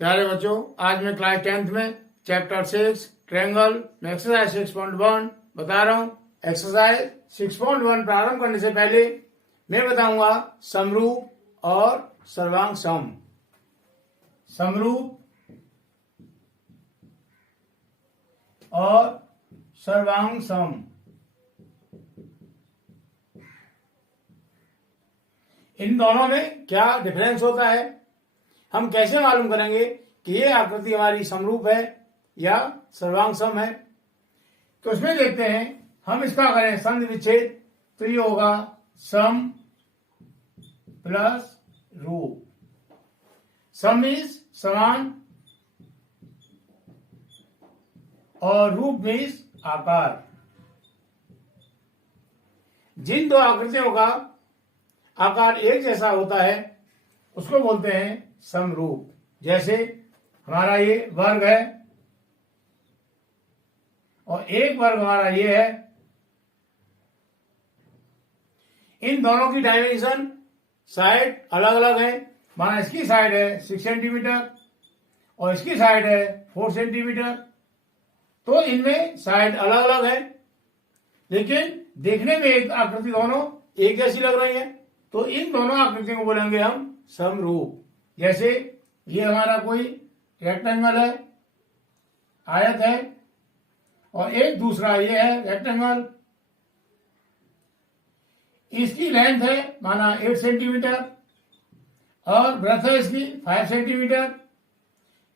प्यारे बच्चों, आज मैं क्लास 10th में चैप्टर 6 ट्रायंगल में एक्सरसाइज 6.1 बता रहा हूं। एक्सरसाइज 6.1 प्रारंभ करने से पहले मैं बताऊंगा समरूप और सर्वांग सम। समरूप और सर्वांग सम, इन दोनों में क्या डिफरेंस होता है, हम कैसे मालूम करेंगे कि ये आकृति हमारी समरूप है या सर्वांग सम है। तो उसमें देखते हैं, हम इसका करें संधि विच्छेद तो ये होगा सम प्लस रूप। सम मीन्स समान और रूप मीन्स आकार। जिन दो आकृतियों का आकार एक जैसा होता है उसको बोलते हैं समरूप। जैसे हमारा ये वर्ग है और एक वर्ग हमारा ये है। इन दोनों की डायमेंशन साइड अलग अलग है। माना इसकी साइड है 6 सेंटीमीटर और इसकी साइड है 4 सेंटीमीटर। तो इनमें साइड अलग अलग है, लेकिन देखने में एक आकृति दोनों एक जैसी लग रही है। तो इन दोनों आकृतियों को बोलेंगे हम समरूप। जैसे ये हमारा कोई रेक्टेंगल है, आयत है, और एक दूसरा ये है रेक्टेंगल। इसकी लेंथ है माना 8 सेंटीमीटर और ब्रेथ है इसकी 5 सेंटीमीटर।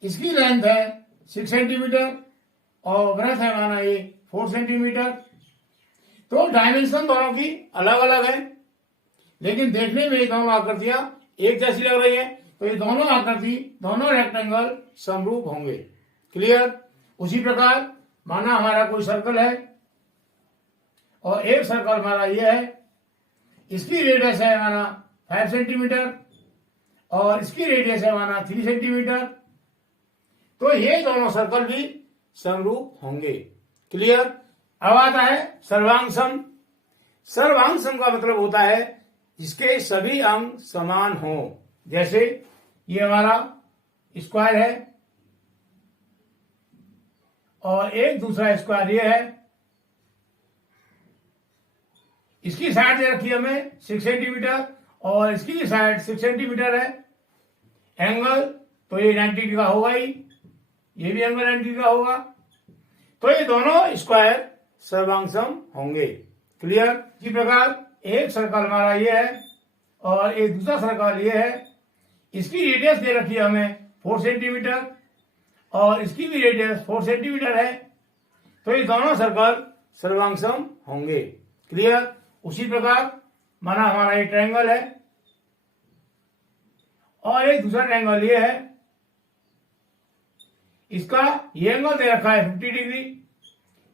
इसकी लेंथ है 6 सेंटीमीटर और ब्रेथ है माना ये 4 सेंटीमीटर। तो डायमेंशन दोनों की अलग अलग है, लेकिन देखने में ये दोनों आकृतियां एक जैसी लग रही है। तो ये दोनों आकृति, दोनों रेक्टेंगल समरूप होंगे। क्लियर। उसी प्रकार माना हमारा कोई सर्कल है और एक सर्कल हमारा ये है। इसकी रेडियस है माना 5 सेंटीमीटर और इसकी रेडियस है माना 3 सेंटीमीटर। तो ये दोनों सर्कल भी समरूप होंगे। क्लियर। अब आता है सर्वांग सम। सर्वांग सम का मतलब होता है जिसके सभी अंग समान हो। जैसे ये हमारा स्क्वायर है और एक दूसरा स्क्वायर ये है। इसकी साइड दे रखी है हमें 6 सेंटीमीटर और इसकी भी साइड 6 सेंटीमीटर है। एंगल तो ये 90 डिग्री का होगा ही, ये भी एंगल 90 डिग्री का होगा। तो ये दोनों स्क्वायर सर्वांग सम होंगे। क्लियर। इसी प्रकार एक सर्कल हमारा ये है और एक दूसरा सर्कल ये है। इसकी रेडियस दे रखी है हमें 4 सेंटीमीटर और इसकी भी रेडियस 4 सेंटीमीटर है। तो ये दोनों सर्कल सर्वांग सम होंगे। क्लियर। उसी प्रकार माना हमारा ये ट्रायंगल है और एक दूसरा ट्रायंगल ये है। इसका ये एंगल दे रखा है 50 डिग्री,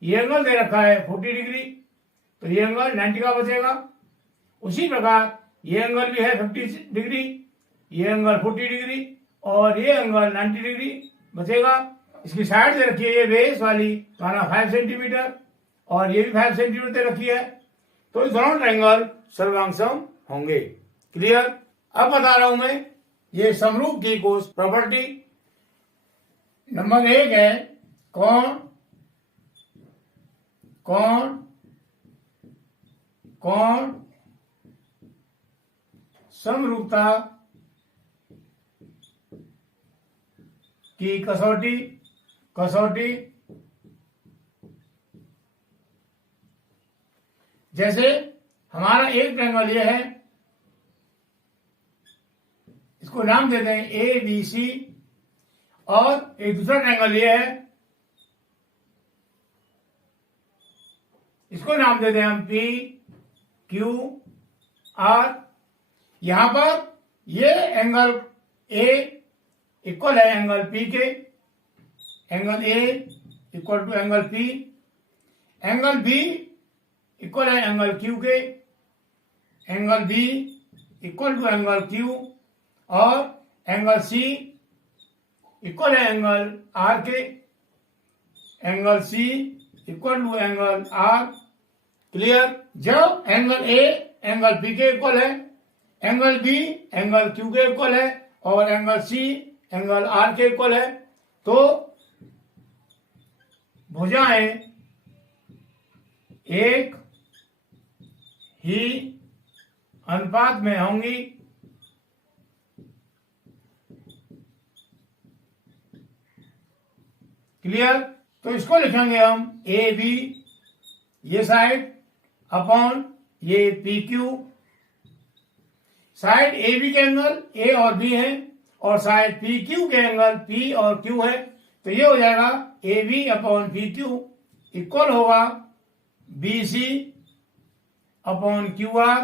ये एंगल दे रखा है 40 डिग्री। तो ये एंगल 90 का बचेगा। उसी प्रकार ये एंगल भी है 50 डिग्री, ये एंगल 40 डिग्री और ये एंगल 90 डिग्री बचेगा। इसकी साइड दे रखी है ये बेस वाली माना 5 सेंटीमीटर और ये भी 5 सेंटीमीटर दे रखी है। तो ये दोनों ट्रायंगल सर्वांग सम होंगे। क्लियर। अब बता रहा हूं मैं ये समरूप की कुछ प्रॉपर्टी। नंबर 1 है कोण। कोण कोण समरूपता की कसौटी। कसौटी जैसे हमारा एक ट्रायंगल ये है, इसको नाम देते हैं ए बी सी, और एक दूसरा ट्रायंगल ये है, इसको नाम देते हैं हम पी क्यू आर। यहां पर ये एंगल ए इक्वल है एंगल पी के, angle A equal to angle P, angle B equal है एंगल क्यू के, angle B equal to angle Q, और एंगल सी इक्वल है एंगल आर के, angle C equal to angle R. Clear. जब angle A angle B के equal है, angle B angle Q के equal है और एंगल सी एंगल आर के इक्वल है। तो भुजाएं एक ही अनुपात में होंगी। क्लियर? तो इसको लिखेंगे हम ए बी ये साइड अपॉन ये P Q. Side A B के एंगल ए और बी है और साइड पी क्यू के एंगल पी और क्यू है। तो ये हो जाएगा A B upon P Q equal होगा B C upon Q R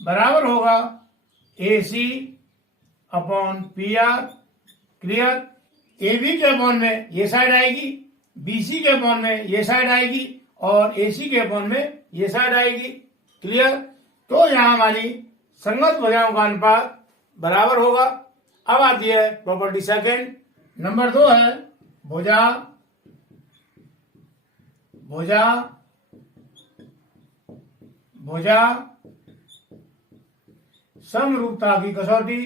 बराबर होगा A C upon P R. Clear? A B के अपॉन में ये साइड आएगी, बी सी के अपॉन में ये साइड आएगी और ए सी के अपॉन में ये साइड आएगी। क्लियर? तो यहां हमारी संगत भुजाओं का अनुपात बराबर होगा। अब आती है प्रॉपर्टी सेकंड। नंबर 2 है भुजा भुजा भुजा समरूपता की कसौटी।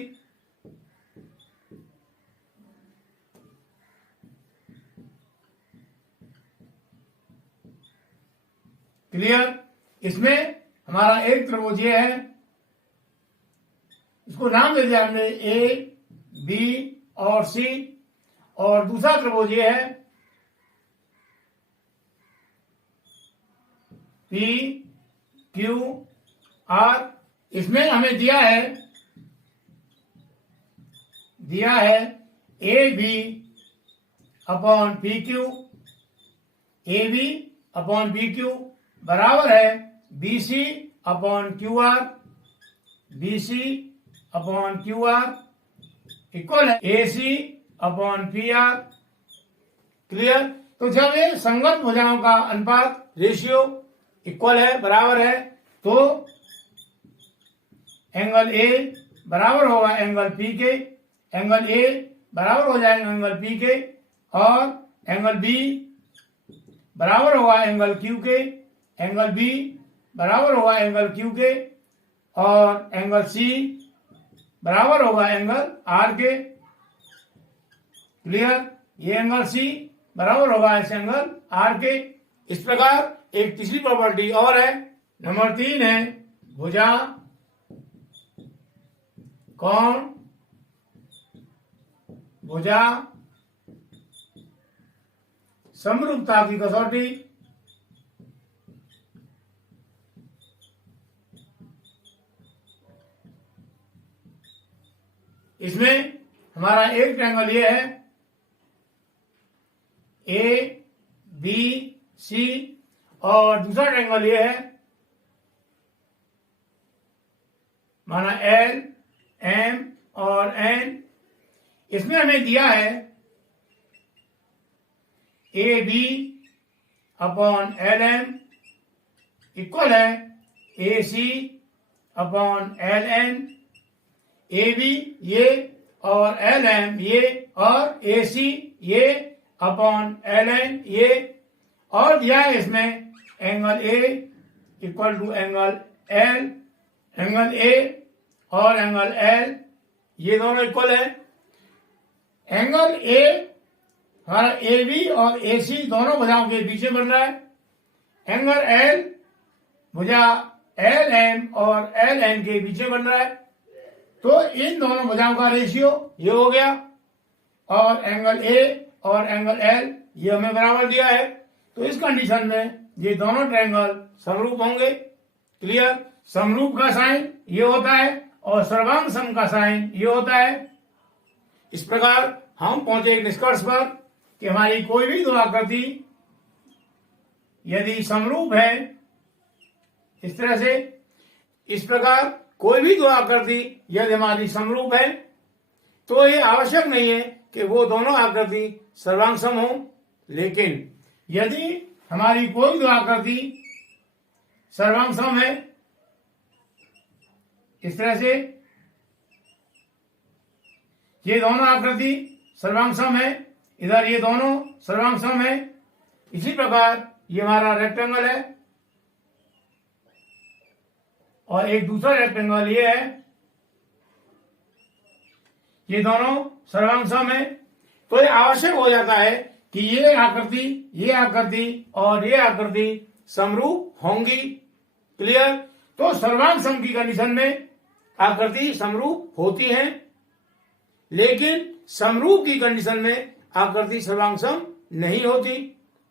क्लियर? इसमें हमारा एक त्रिभुज ये है, इसको नाम दे दिया हमने ए बी और सी, और दूसरा त्रिभुज ये है पी क्यू आर। इसमें हमें दिया है A B upon P Q, A B upon P Q बराबर है B C upon Q R, B C upon Q R equal है A C upon P R. Clear? तो जब ये संगत भुजाओं का अनुपात रेशियो इक्वल है, बराबर है, तो एंगल ए बराबर होगा एंगल पी के, एंगल ए बराबर हो जाएगा एंगल पी के, और एंगल बी बराबर होगा एंगल क्यू के, एंगल बी बराबर होगा एंगल क्यू के, और एंगल सी बराबर होगा एंगल आर के। क्लियर? ये एंगल सी बराबर होगा इस एंगल आर के। इस प्रकार एक तीसरी प्रॉपर्टी और है, नंबर 3 है भुजा कोण भुजा समरूपता की कसौटी। इसमें हमारा एक ट्रायंगल ये है ए बी सी, और दूसरा ट्रायंगल ये है माना एल एम और एन। इसमें हमें दिया है A B upon L M equal है A C upon L N. A B ये और एल एम ये और ए सी ये अपॉन एल एन ये, और दिया है इसमें angle A equal to angle L, angle A और एंगल एल ये दोनों इक्वल है। एंगल ए हमारा ए बी और ए सी दोनों भुजाओं के बीच में बन रहा है। एंगल एल भुजा एल एम और एल एन के बीच में बन रहा है। तो इन दोनों भुजाओं का रेशियो ये हो गया, और एंगल ए और एंगल एल ये हमें बराबर दिया है। तो इस कंडीशन में ये दोनों ट्रायंगल समरूप होंगे। क्लियर? समरूप का साइन ये होता है और सर्वांग सम का साइन ये होता है। इस प्रकार हम पहुंचे एक निष्कर्ष पर कि हमारी कोई भी दो आकृति यदि समरूप है, इस तरह से, इस प्रकार कोई भी दो आकृति यदि हमारी समरूप है, तो ये आवश्यक नहीं है कि वो दोनों आकृति सर्वांग सम हो। लेकिन यदि हमारी कोई दो आकृति सर्वांग सम है, इस तरह से ये दोनों आकृति सर्वांग सम है, इधर ये दोनों सर्वांग सम है, इसी प्रकार ये हमारा रेक्टेंगल है और एक दूसरा रेक्टेंगल ये है। ये दोनों सर्वांग सम है। तो ये आवश्यक हो जाता है कि ये आकृति और ये आकृति समरूप होंगी। क्लियर। तो सर्वांग सम की कंडीशन में आकृति समरूप होती है, लेकिन समरूप की कंडीशन में आकृति सर्वांग सम नहीं होती।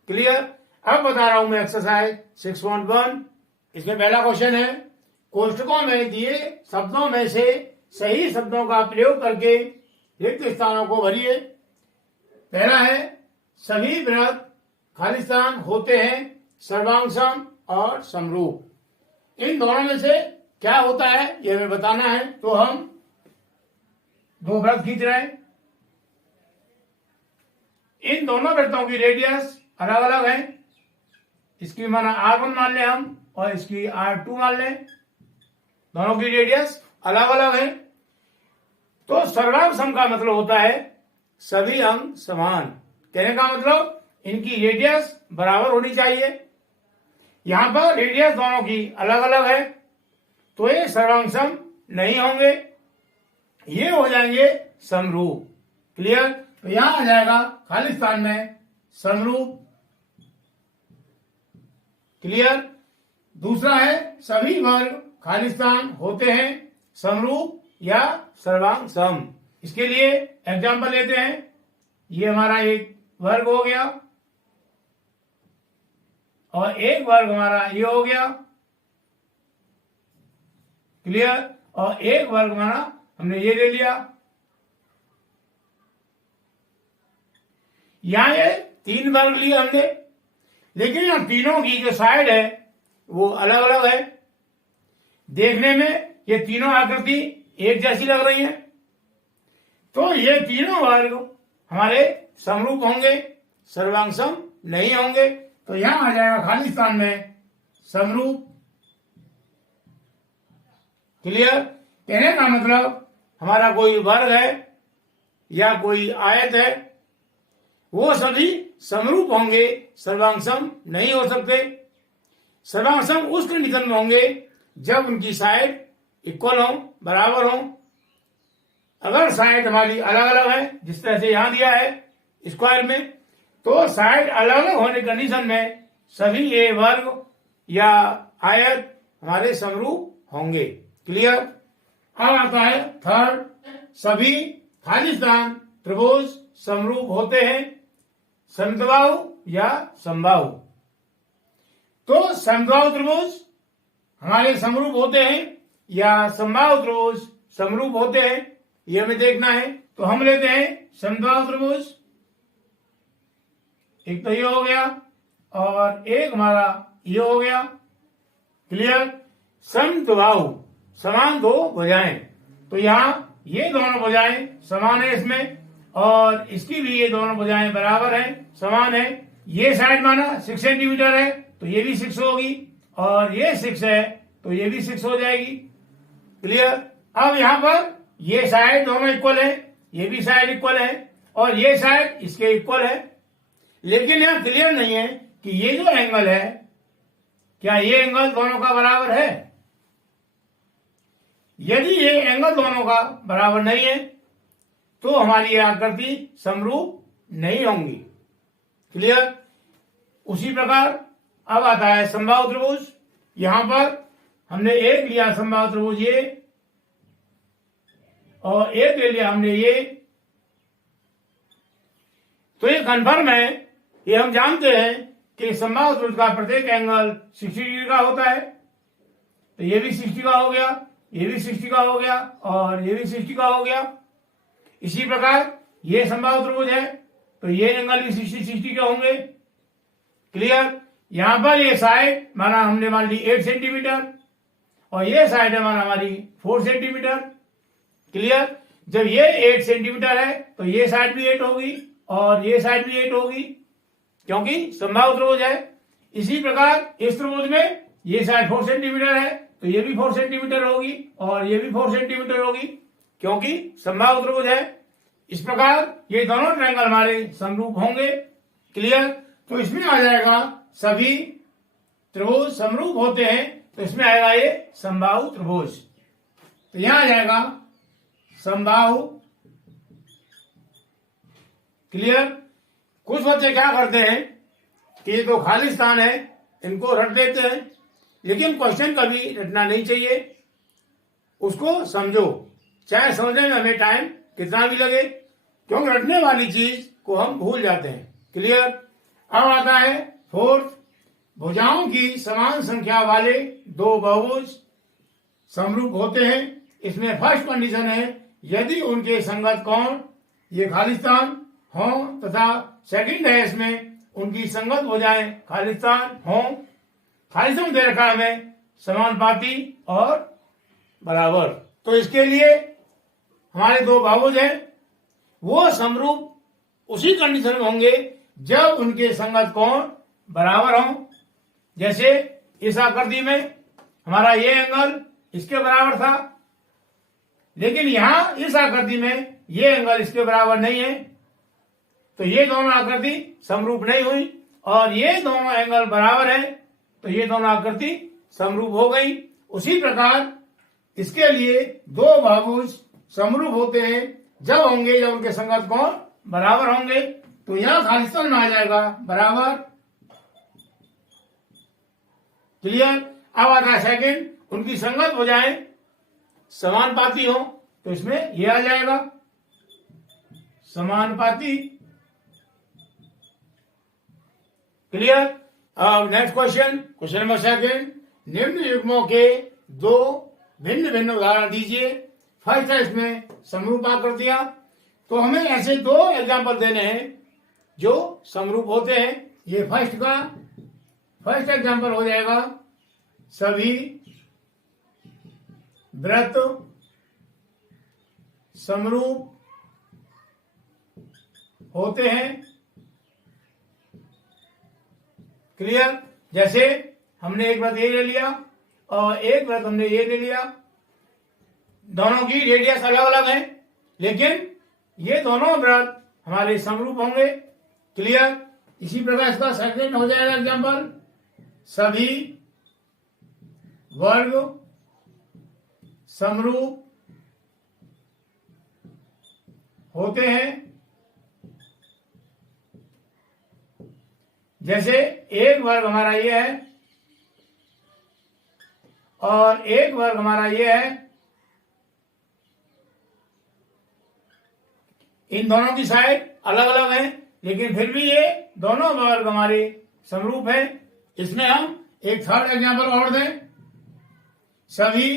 क्लियर। अब बता रहा हूं मैं एक्सरसाइज 6.1। इसमें पहला क्वेश्चन है, कोष्टकों में दिए शब्दों में से सही शब्दों का प्रयोग करके रिक्त स्थानों को भरिए। पहला है, सभी वृत्त खालिस्तान होते हैं सर्वांग सम और समरूप। इन दोनों में से क्या होता है यह हमें बताना है। तो हम दो वृत्त खींच रहे हैं। इन दोनों वृत्तों की रेडियस अलग अलग है। इसकी माना R1 मान लें हम और इसकी R2 मान लें। दोनों की रेडियस अलग अलग है। तो सर्वांग सम का मतलब होता है सभी अंग समान। कहने का मतलब इनकी रेडियस बराबर होनी चाहिए। यहां पर रेडियस दोनों की अलग अलग है, तो ये सर्वांग सम नहीं होंगे, ये हो जाएंगे समरूप। क्लियर। तो यहां आ जाएगा खाली स्थान में समरूप। क्लियर। दूसरा है, सभी वर्ग खालिस्तान होते हैं समरूप या सर्वांग सम। इसके लिए एग्जांपल लेते हैं। ये हमारा एक वर्ग हो गया और एक वर्ग हमारा ये हो गया। क्लियर। और एक वर्ग हमारा हमने ये ले लिया। यहां ये तीन वर्ग लिए हमने, लेकिन यहां तीनों की जो साइड है वो अलग अलग है। देखने में ये तीनों आकृति एक जैसी लग रही है, तो ये तीनों वर्ग हमारे समरूप होंगे, सर्वांग सम नहीं होंगे। तो यहां आ जाएगा खाली स्थान में समरूप। क्लियर। कहने का मतलब हमारा कोई वर्ग है या कोई आयत है, वो सभी समरूप होंगे, सर्वांग सम नहीं हो सकते। सर्वांग सम उस कंडीशन में होंगे जब उनकी साइड इक्वल हो, बराबर हो। अगर साइड हमारी अलग अलग है, जिस तरह से यहां दिया है स्क्वायर में, तो साइड अलग अलग होने की कंडीशन में सभी ये वर्ग या आयत हमारे समरूप होंगे। क्लियर। अब आता है थर्ड, सभी खाली स्थान त्रिभुज समरूप होते हैं समद्विबाहु या समबाहु। तो समद्विबाहु त्रिभुज हमारे समरूप होते हैं या समबाहु त्रिभुज समरूप होते हैं, ये हमें देखना है। तो हम लेते हैं समद्विबाहु त्रिभुज। एक तो ये हो गया और एक हमारा ये हो गया। क्लियर। समद्विबाहु समान दो भुजाएं, तो यहां ये दोनों भुजाएं समान है इसमें, और इसकी भी ये दोनों भुजाएं बराबर हैं, समान है। ये साइड माना 6 सेंटीमीटर है, तो ये भी 6 होगी, और ये 6 है तो ये भी 6 हो जाएगी। क्लियर। अब यहां पर ये साइड दोनों इक्वल है, ये भी साइड इक्वल है, और ये साइड इसके इक्वल है। लेकिन यहां क्लियर नहीं है कि ये जो एंगल है, क्या ये एंगल दोनों का बराबर है। यदि ये एंगल दोनों का बराबर नहीं है तो हमारी आकृति समरूप नहीं होंगी। क्लियर। उसी प्रकार अब आता है समबाहु त्रिभुज। यहां पर हमने एक लिया समबाहु त्रिभुज ये, और एक ले लिया हमने ये। तो ये कन्फर्म है, ये हम जानते हैं कि समबाहु त्रिभुज का प्रत्येक एंगल 60 डिग्री का होता है। तो ये भी 60 का हो गया, ये भी 60 का हो गया, और ये भी 60 का हो गया। इसी प्रकार ये समबाहु त्रिभुज है, तो ये एंगल भी 60 के होंगे। क्लियर। यहां पर ये साइड माना हमने मान ली 8 सेंटीमीटर, और ये साइड है माना हमारी 4 सेंटीमीटर। क्लियर। जब ये 8 सेंटीमीटर है तो ये साइड भी 8 होगी और ये साइड भी 8 होगी, क्योंकि समबाहु त्रिभुज है। इसी प्रकार इस त्रिभुज में ये साइड 4 सेंटीमीटर है, तो ये भी 4 सेंटीमीटर होगी और ये भी 4 सेंटीमीटर होगी, क्योंकि समबाहु त्रिभुज है। इस प्रकार ये दोनों ट्रायंगल हमारे समरूप होंगे। क्लियर। तो इसमें आ जाएगा सभी त्रिभुज समरूप होते हैं, तो इसमें आएगा ये समबाहु त्रिभुज। तो यहां आ जाएगा समबाहु क्लियर। कुछ बच्चे क्या करते हैं कि ये तो खालिस्तान है, इनको रट देते हैं, लेकिन क्वेश्चन कभी रटना नहीं चाहिए, उसको समझो, चाहे समझने में हमें टाइम कितना भी लगे, क्योंकि रटने वाली चीज को हम भूल जाते हैं। क्लियर। अब आता है फोर्थ, भुजाओं की समान संख्या वाले दो बहुभुज समरूप होते हैं। इसमें फर्स्ट कंडीशन है यदि उनके संगत कोण ये खालिस्तान हो, तथा सेकंड है इसमें उनकी संगत भुजाएं खालिस्तान हो। खालिस्तान दे रखा है हमें समानुपाती और बराबर। तो इसके लिए हमारे दो बहुभुज हैं, वो समरूप उसी कंडीशन में होंगे जब उनके संगत कोण बराबर हों। जैसे इस आकृति में हमारा ये एंगल इसके बराबर था, लेकिन यहां इस आकृति में ये एंगल इसके बराबर नहीं है, तो ये दोनों आकृति समरूप नहीं हुई। और ये दोनों एंगल बराबर है, तो ये दोनों आकृति समरूप हो गई। उसी प्रकार इसके लिए दो बहुभुज समरूप होते हैं जब होंगे जब उनके संगत कोण बराबर होंगे। तो यहां खालिस्तान में आ जाएगा बराबर। क्लियर। अब आता है सेकंड, उनकी संगत भुजाएं समानुपाती हो, तो इसमें यह आ जाएगा समानुपाती। क्लियर। अब next question, question number second, निम्न युग्मों के दो भिन्न भिन्न उदाहरण दीजिए। फर्स्ट है इसमें समरूप आकृतियां, तो हमें ऐसे दो एग्जाम्पल देने हैं जो समरूप होते हैं। ये फर्स्ट एग्जाम्पल हो जाएगा सभी वृत्त समरूप होते हैं। क्लियर। जैसे हमने एक वृत्त ये ले लिया और एक वृत्त हमने ये ले लिया, दोनों की रेडियस अलग अलग है, लेकिन ये दोनों वृत्त हमारे समरूप होंगे। क्लियर। इसी प्रकार इसका सेकंड हो जाएगा एग्जाम्पल, सभी वर्ग समरूप होते हैं। जैसे एक वर्ग हमारा ये है और एक वर्ग हमारा ये है, इन दोनों की साइड अलग अलग है, लेकिन फिर भी ये दोनों वर्ग हमारे समरूप है। इसमें हम एक थर्ड एग्जाम्पल और दें, सभी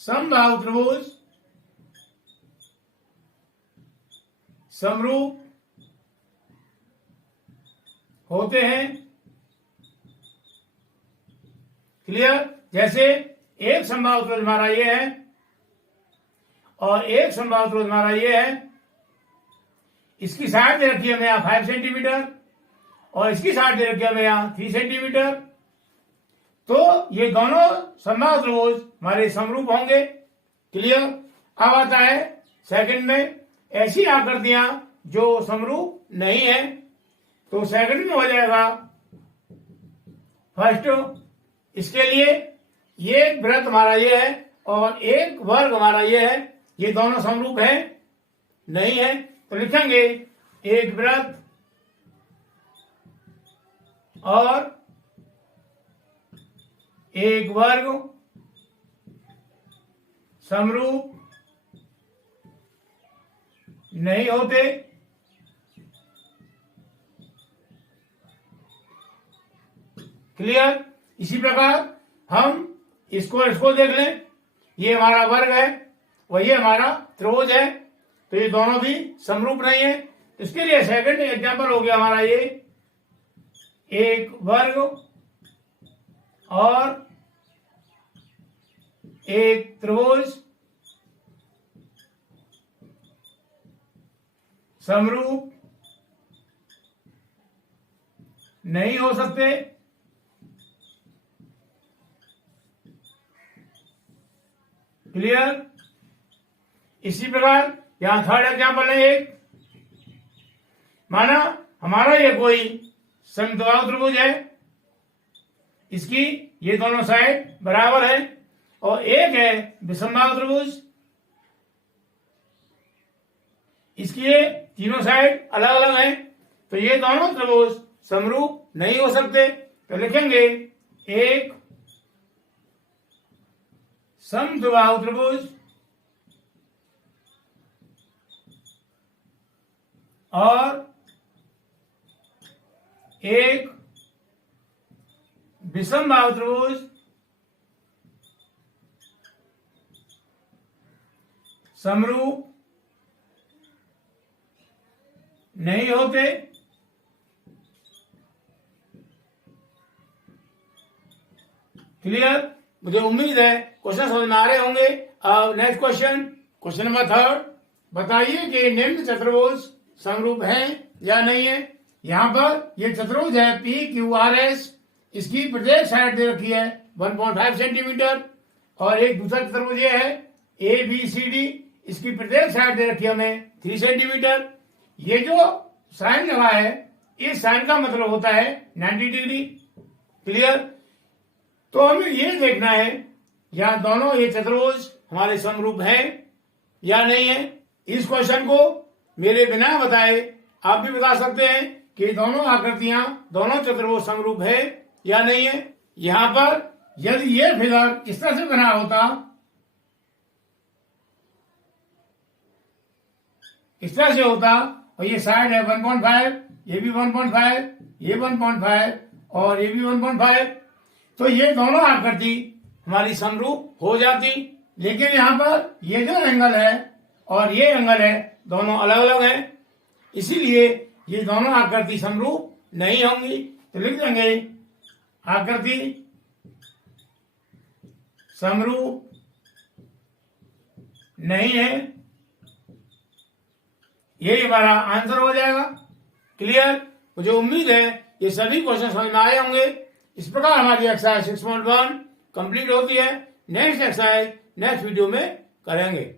समबाहु त्रिभुज समरूप होते हैं। क्लियर। जैसे एक समबाहु त्रिभुज हमारा ये है और एक समबाहु त्रिभुज हमारा ये है, इसकी साइड दे रखी है हमें यहाँ 5 सेंटीमीटर और इसकी साइड दे रखी है हमें यहाँ 3 सेंटीमीटर, तो ये दोनों समबाहु त्रिभुज हमारे समरूप होंगे। क्लियर। अब आता है सेकंड में ऐसी आकृतियां जो समरूप नहीं है, तो सेकंड में हो जाएगा फर्स्ट, इसके लिए ये वृत्त हमारा ये है और एक वर्ग हमारा ये है, ये दोनों समरूप है नहीं है, तो लिखेंगे एक वृत्त और एक वर्ग समरूप नहीं होते। क्लियर। इसी प्रकार हम इसको देख लें, ये हमारा वर्ग है और ये हमारा त्रिभुज है, तो ये दोनों भी समरूप नहीं है। इसके लिए सेकंड एग्जांपल हो गया हमारा ये एक वर्ग और एक त्रिभुज समरूप नहीं हो सकते। क्लियर। इसी प्रकार यहां थर्ड एग्जाम्पल है एक, माना हमारा ये कोई समद्विबाहु त्रिभुज है, इसकी ये दोनों साइड बराबर है, और एक है विषमबाहु त्रिभुज, इसकी ये तीनों साइड अलग अलग हैं, तो ये दोनों त्रिभुज समरूप नहीं हो सकते। तो लिखेंगे एक समद्विबाहु त्रिभुज और एक विषमबाहु त्रिभुज समरूप नहीं होते। क्लियर? मुझे उम्मीद है क्वेश्चन समझ में आ रहे होंगे। अब नेक्स्ट क्वेश्चन नंबर 3, बताइए कि निम्न चतुर्भुज समरूप हैं या नहीं है। यहां पर ये चतुर्भुज है PQRS, इसकी प्रत्येक साइड दे रखी है 1.5 सेंटीमीटर, और एक दूसरा चतुर्भुज ये है ABCD, इसकी प्रत्येक साइड दे रखी है हमें 3 सेंटीमीटर। ये जो साइन लगा है, इस साइन का मतलब होता है 90 डिग्री। क्लियर? तो हमें ये देखना है या दोनों ये चतुर्भुज हमारे समरूप हैं या नहीं है। इस क्वेश्चन को मेरे बिना बताए आप भी बता सकते हैं कि दोनों आकृतियां, दोनों चतुर्भुज समरूप है या नहीं है। यहां पर यदि ये फिगर इस तरह से बना होता, इस तरह से होता, और ये साइड है 1.5, ये भी 1.5, ये 1.5 और ये भी 1.5, तो ये दोनों आकृति हमारी समरूप हो जाती। लेकिन यहां पर ये जो एंगल है और ये एंगल है, दोनों अलग अलग हैं, इसीलिए ये दोनों आकृति समरूप नहीं होंगी। तो लिख देंगे आकृति समरूप नहीं है, यही हमारा आंसर हो जाएगा। क्लियर? मुझे उम्मीद है ये सभी क्वेश्चन समझ में आए होंगे। इस प्रकार हमारी एक्सरसाइज 6.1 कंप्लीट होती है। नेक्स्ट एक्सरसाइज नेक्स्ट वीडियो में करेंगे।